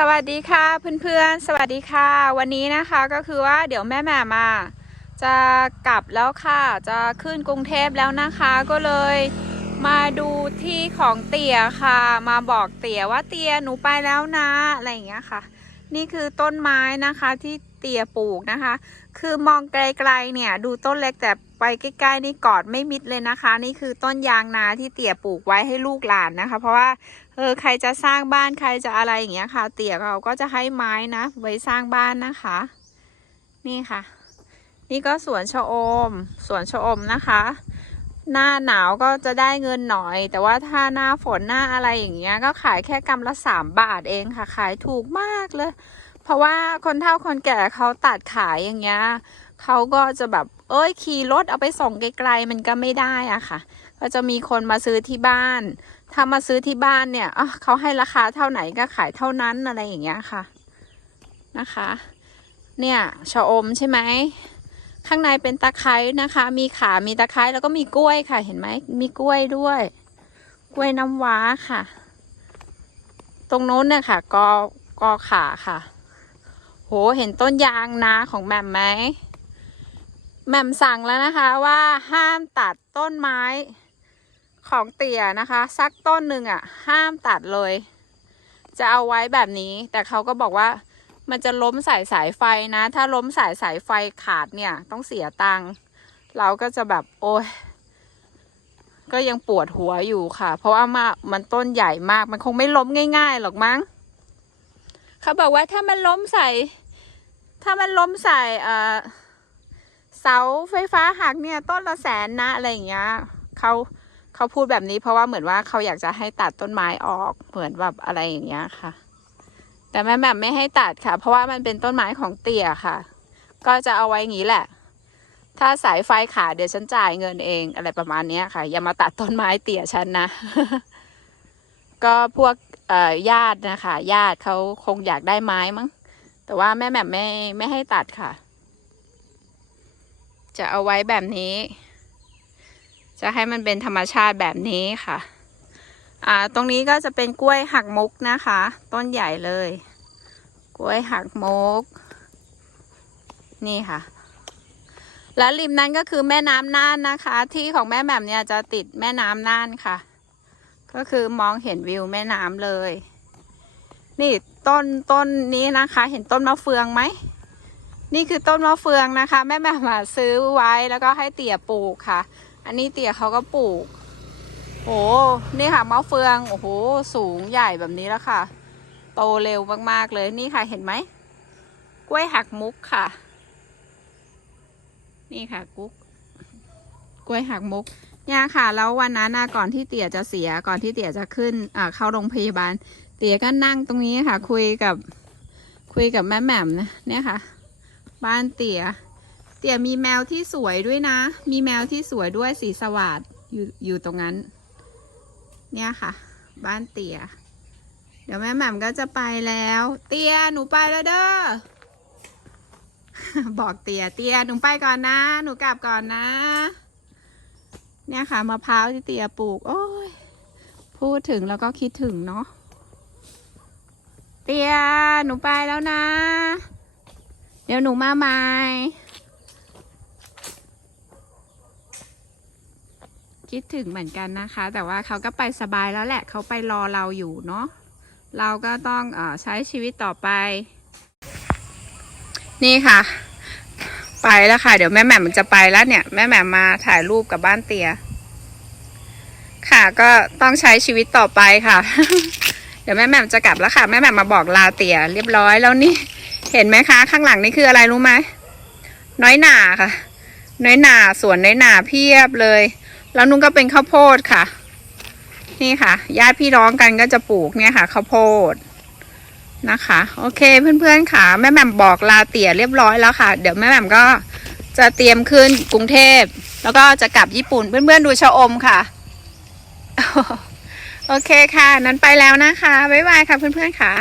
สวัสดีค่ะเพื่อนๆ สวัสดีค่ะ วันนี้นะคะก็คือว่าเดี๋ยวแม่แหม่มา จะกลับแล้วค่ะจะขึ้นกรุงเทพแล้วนะคะก็เลยมาดูที่ของเตี่ยค่ะ มาบอกเตี่ยว่าเตี่ยหนูไปแล้วนะอะไรอย่างเงี้ยค่ะ นี่คือต้นไม้นะคะที่เตี่ยปลูกนะคะ คือมองไกลๆเนี่ยดูต้นเล็กแต่ ไปใกล้ๆนี่กอดไม่มิดเลยนะคะ นี่คือต้นยางนาที่เตี่ยปลูกไว้ให้ลูกหลานนะคะ เพราะว่าเออใครจะสร้างบ้านใครจะอะไรอย่างเงี้ยค่ะ เตี่ยเขาก็จะให้ไม้นะ ไว้สร้างบ้านนะคะ นี่ค่ะ นี่ก็สวนชะอมสวนชะอมนะคะ หน้าหนาวก็จะได้เงินหน่อย แต่ว่าถ้าหน้าฝนหน้าอะไรอย่างเงี้ย ก็ขายแค่กำละสามบาทเองค่ะ ขายถูกมากเลย เพราะว่าคนเฒ่าคนแก่เขาตัดขายอย่างเงี้ยเขาก็จะแบบ เอ้ยขี่รถเอาไปส่งไกลๆมันก็ไม่ได้อะค่ะ ก็จะมีคนมาซื้อที่บ้าน ถ้ามาซื้อที่บ้านเนี่ยเขาให้ราคาเท่าไหนก็ขายเท่านั้นอะไรอย่างเงี้ยค่ะนะคะ เนี่ยชะอมใช่ไหมข้างในเป็นตะไคร้นะคะ มีขา มีตะไคร้แล้วก็มีกล้วยค่ะ เห็นไหมมีกล้วยด้วย กล้วยน้ำว้าค่ะ ตรงโน้นเนี่ยค่ะ กอกอขาค่ะ โห เห็นต้นยางนาของแหม่มไหม แหม่มสั่งแล้วนะคะว่าห้ามตัดต้นไม้ของเตี่ยนะคะ สักต้นหนึ่งอะ ห้ามตัดเลย จะเอาไว้แบบนี้ แต่เขาก็บอกว่ามันจะล้มสายสายไฟนะ ถ้าล้มสายสายไฟขาดเนี่ย ต้องเสียตังค์เราก็จะแบบโอ้ยก็ยังปวดหัวอยู่ค่ะ เพราะว่ามามันต้นใหญ่มากมันคงไม่ล้มง่าย ๆ หรอกมั้งเขาบอกว่าถ้ามันล้มใส่ ถ้ามันล้มใส่เอ่อ เสาไฟฟ้าหักเนี่ยต้นละแสนนะอะไรอย่างเงี้ยเขาเขาพูดแบบนี้เพราะว่าเหมือนว่าเขาอยากจะให้ตัดต้นไม้ออกเหมือนแบบอะไรอย่างเงี้ยค่ะ แต่แม่แบบไม่ให้ตัดค่ะ เพราะว่ามันเป็นต้นไม้ของเตี่ยค่ะ ก็จะเอาไว้อย่างนี้แหละ ถ้าสายไฟขาดเดี๋ยวฉันจ่ายเงินเองอะไรประมาณเนี้ยค่ะ อย่ามาตัดต้นไม้เตี่ยฉันนะ ก็พวกญาตินะคะญาติเขาคงอยากได้ไม้มั้งแต่ว่าแม่แบบไม่ไม่ให้ตัดค่ะ จะเอาไว้แบบนี้ จะให้มันเป็นธรรมชาติแบบนี้ค่ะ อ่า ตรงนี้ก็จะเป็นกล้วยหักมุกนะคะ ต้นใหญ่เลย กล้วยหักมุก นี่ค่ะ แล้วริมนั้นก็คือแม่น้ำน่านนะคะ ที่ของแม่แหม่มเนี่ยจะติดแม่น้ำน่านค่ะ ก็คือมองเห็นวิวแม่น้ำเลย นี่ต้นต้นนี้นะคะ เห็นต้นมะเฟืองไหม นี่คือต้นมะเฟืองนะคะ แม่แม่มาซื้อไว้แล้วก็ให้เตี่ยปลูกค่ะ อันนี้เตี่ยเขาก็ปลูกโอ้นี่ค่ะมะเฟืองโอ้โหสูงใหญ่แบบนี้แล้วค่ะ โตเร็วมากๆเลยนี่ค่ะเห็นไหมกล้วยหักมุกค่ะ นี่ค่ะกุ๊กกล้วยหักมุกเนี่ยค่ะ แล้ววันนั้นนะก่อนที่เตี่ยจะเสียก่อนที่เตี่ยจะขึ้นเข้าโรงพยาบาล เตี๋ยก็นั่งตรงนี้ค่ะ คุยกับคุยกับแม่แหม่มนะเนี่ยค่ะ บ้านเตี๋ย เตี๋ยมีแมวที่สวยด้วยนะ มีแมวที่สวยด้วยสีสวัสดอยู่อยู่ตรงนั้น เนี่ยค่ะ บ้านเตี๋ย เดี๋ยวแม่แหม่มก็จะไปแล้ว เตี๋ยหนูไปแล้วเด้อ บอกเตี๋ยเตี๋ยหนูไปก่อนนะ หนูกลับก่อนนะ เนี่ยค่ะมะพร้าวที่เตี๋ยปลูก โอ้ย พูดถึงแล้วก็คิดถึงเนาะ เตี๋ยหนูไปแล้วนะ เดี๋ยวหนูมาใหม่คิดถึงเหมือนกันนะคะ แต่ว่าเขาก็ไปสบายแล้วแหละเขาไปรอเราอยู่เนาะเราก็ต้องอใช้ชีวิตต่อไป นี่ค่ะ ไปแล้วค่ะ เดี๋ยวแม่แหม่มมันจะไปแล้วเนี่ย แม่แหม่มมาถ่ายรูปกับบ้านเตีย ค่ะก็ต้องใช้ชีวิตต่อไปค่ะ เดี๋ยวแม่แหม่มจะกลับแล้วค่ะ แม่แหม่มมาบอกลาเตียเรียบร้อยแล้วนี่ เห็นไหมคะ ข้างหลังนี่คืออะไรรู้ไหมน้อยหนาค่ะ น้อยหนาสวนน้อยหนาเพียบเลย แล้วนุ่นก็เป็นข้าวโพดค่ะ นี่ค่ะญาติพี่น้องกันก็จะปลูกเนี่ยค่ะข้าวโพดนะคะ โอเคเพื่อนๆค่ะ แม่แหม่มบอกลาเตี่ยเรียบร้อยแล้วค่ะ เดี๋ยวแม่แหม่มก็จะเตรียมขึ้นกรุงเทพ แล้วก็จะกลับญี่ปุ่น เพื่อนๆดูชะอมค่ะ โอเคค่ะ นั้นไปแล้วนะคะ บ๊ายบายค่ะเพื่อนๆค่ะ